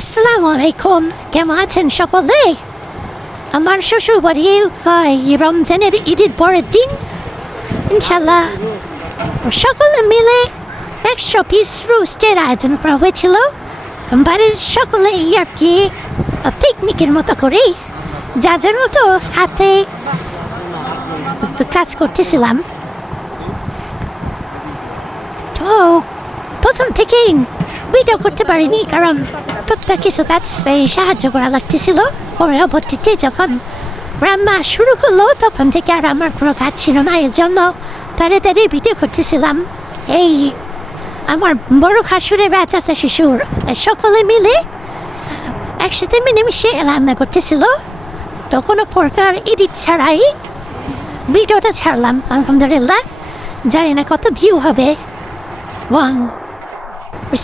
আসসালামু আলাইকুম, কেমন আছেন সকলে? আমার শ্বশুর বাড়ি হয় রমজানের ঈদের পরের দিন ইনশাল্লাহ সকলে মিলে 100 পিস রোস্টের আয়োজন করা হয়েছিল। বাড়ির সকলে আর কি পিকনিকের মতো করে যার মতো হাতে কাজ করতেছিলাম। তো প্রথম থেকেই ভিডিও করতে পারিনি কারণ টুকটাক কিছু কাজ সাহায্য করা লাগতেছিল। পরবর্তীতে যখন রান্না শুরু করলো তখন থেকে আর আমার কোনো কাজ ছিল না, এর জন্য তাড়াতাড়ি ভিডিও করতেছিলাম। এই আমার বড় শাশুড়ি চাচা শ্বশুর সকলে মিলে একসাথে মিলেমিশে রান্না করতেছিল। তো কোনো প্রকার এডিট ছাড়াই ভিডিওটা ছাড়লাম। আলহামদুলিল্লাহ, জানি না কত ভিউ হবে, এবং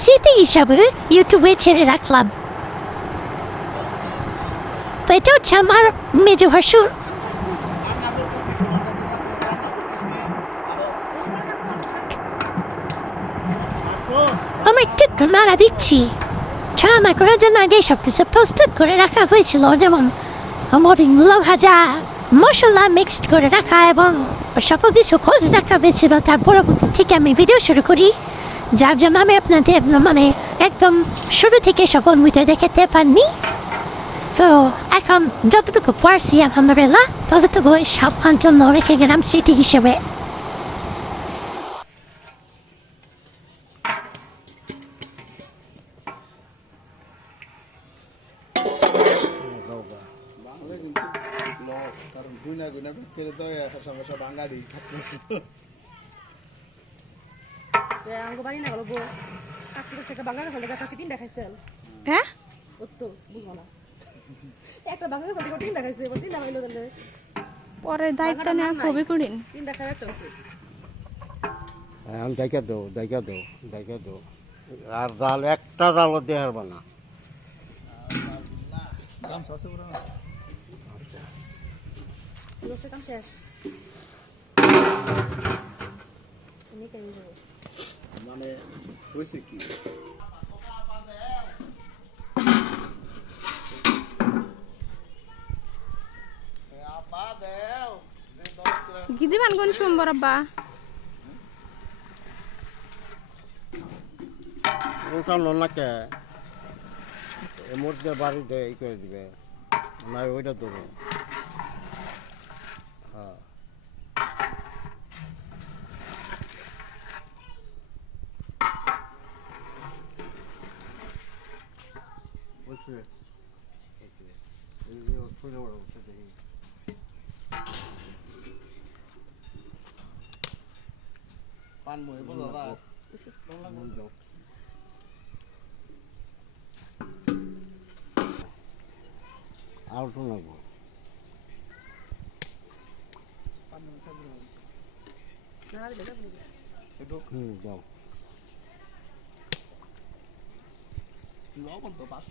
স্মৃতি হিসাবে ইউটিউবে ছেড়ে রাখলাম। তো এটা হচ্ছে আমার মেজো ভাসুর। আমি একটু মারা দিচ্ছি। রান্না করার জন্য আগে সব কিছু প্রস্তুত করে রাখা হয়েছিল, যেমন মরিগুলো ভাজা, মশলা মিক্সড করে রাখা এবং সকল কিছু করে রাখা হয়েছিল। তার পরবর্তী থেকে আমি ভিডিও শুরু করি, যার জন্য আমি আপনাদের একদম শুরু থেকে সকল ভিডিও দেখাতে পারিনি। তো এখন যতটুকু পারছি আলহামদুলিল্লাহ ততটুকু সবার জন্য রেখে গেলাম স্মৃতি হিসেবে। হ্যাঁ, পরে দায়িত্ব নেওয়া খুবই কঠিন। দেখা দো আর জাল একটা জালও দিয়ে হারবা না। মানে হয়েছে কি গিদিমান কোন সোমবার আব্বা উঠানো নাকে এর মধ্যে বাড়িতে এই করে দিবে না, ওইটা দেবো। হ্যাঁ, বুঝছে দেখি পান মই বোঝা যায় আর তো লাগবো। যাও লবণ তো পাঁচ